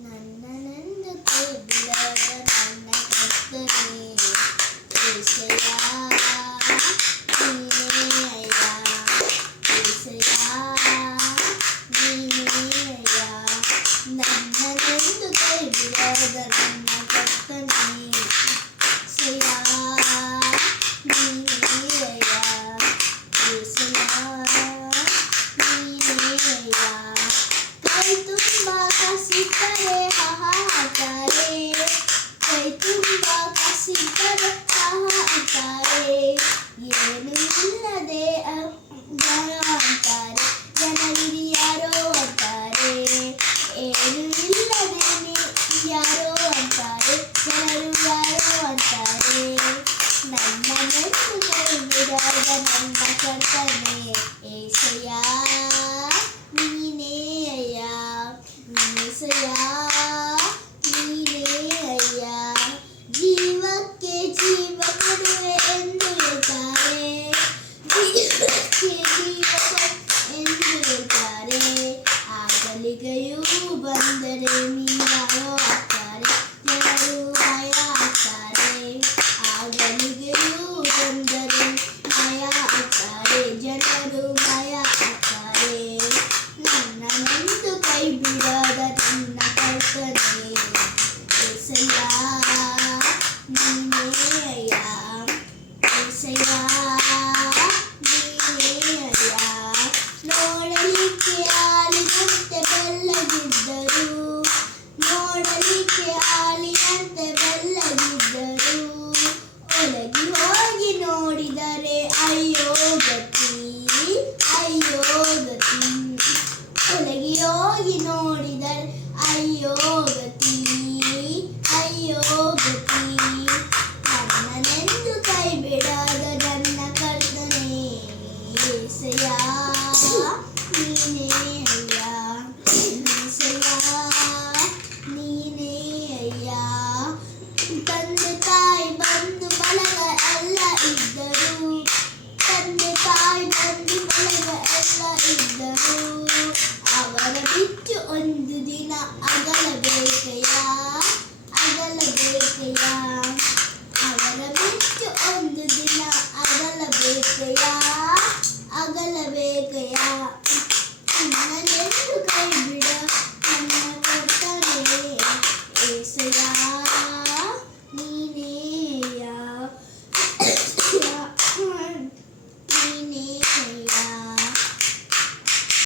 ನನ್ನನೆಂದು ಕೈ ಬಿಡದ ನನ್ನ ಕರ್ತನೇ ಏಸಯ್ಯ ನೀನೇ ಅಯ್ಯ ಏಸಯ್ಯ ನೀನೇ ಅಯ್ಯ ನನ್ನನೆಂದು ಕೈ ಬಿಡದ ನನ್ನ ಕರ್ತನೇ ಏಸಯ್ಯ ನೀನೇ ಅಯ್ಯ ಏಸಯ್ಯ ನೀನೇ ಅಯ್ಯ ಕೈ ತುಂಬ ಕಸಿದರೆ ಹಾಹಾಕಾರೆ ಕೈ ತುಂಬ ಕಸಿದರೆ ಹಾಹಾಕಾರೆ ಏನು ಇಲ್ಲದೆ ಜನ ಅಂತಾರೆ ಜನರಿಗೆ ಯಾರೋ ಅಂತಾರೆ ಏನು ಇಲ್ಲದೆ ಯಾರೋ ಅಂತಾರೆ ಜನರು ಯಾರೋ ಅಂತಾರೆ ನನ್ನನೆಂದು ಕೈ ಬಿಡದ ನನ್ನ ಕರ್ತನೇ ಏಸಯ್ಯ ನೀನೇ ಅಯ್ಯ ಏಸಯ್ಯ ನೀನೇ ಅಯ್ಯ ಜೀವಕ್ಕೆ ಜೀವ ಕೊಡುವೆ ಎಂದು ಹೇಳ್ತಾರೆ ಜೀವಕ್ಕೆ ಜೀವ ಎಂದು ಹೇಳ್ತಾರೆ ಆಗಲಿಗೆಯೂ ಬಂದರೆ ನೀರಾಯೋ ಆಗ್ತಾರೆ ಜನರು ಮಾಯ ಆಗ್ತಾರೆ ಆಗಲಿಗೆಯೂ ಬಂದರೆ ಮಾಯ ಆಗ್ತಾರೆ ಜನರು ಮಾಯ ಆಗ್ತಾರೆ ನನ್ನನೆಂದು ಕೈ ಬಿಡದ ನನ್ನ ಕರ್ತನೇ ಏಸಯ್ಯ ನೀನೇ ಅಯ್ಯ ಏಸಯ್ಯ ನೀನೇ ಅಯ್ಯ ನೋಡಲಿಕ್ಕೆ ಹಾಲಿನಂತೆ ಬೆಲ್ಲಗಿದ್ದರು ನೋಡಲಿಕ್ಕೆ ಹಾಲಿನಂತೆ ಬೆಲ್ಲಗಿದ್ದರು ಒಳಗಿ ಹೋಗಿ ನೋಡಿದರೆ ಅಯ್ಯೋ ಗತಿ ಅಯ್ಯೋ ಗತಿ ಒಳಗಿ ಹೋಗಿ ನೋಡಿದರೆ ಅಯ್ಯೋ ಗತಿ ಅಯ್ಯೋ ಗತಿ ನನ್ನನೆಂದು ಕೈ ಬಿಡದ ನನ್ನ ಕರ್ತನೇ ಏಸಯ್ಯ ನೀನೇ ಅಯ್ಯ ಏಸಯ್ಯ ನೀನೇ ಅಯ್ಯ ತಂದೆ ತಾಯಿ ಬಂಧು ಬಳಗ ಎಲ್ಲ ಇದ್ದರು ತಂದೆ ತಾಯಿ ಬಂಧು ಬಳಗ ಎಲ್ಲ ಇದ್ದರು ಅವರ ಬಿಟ್ಟು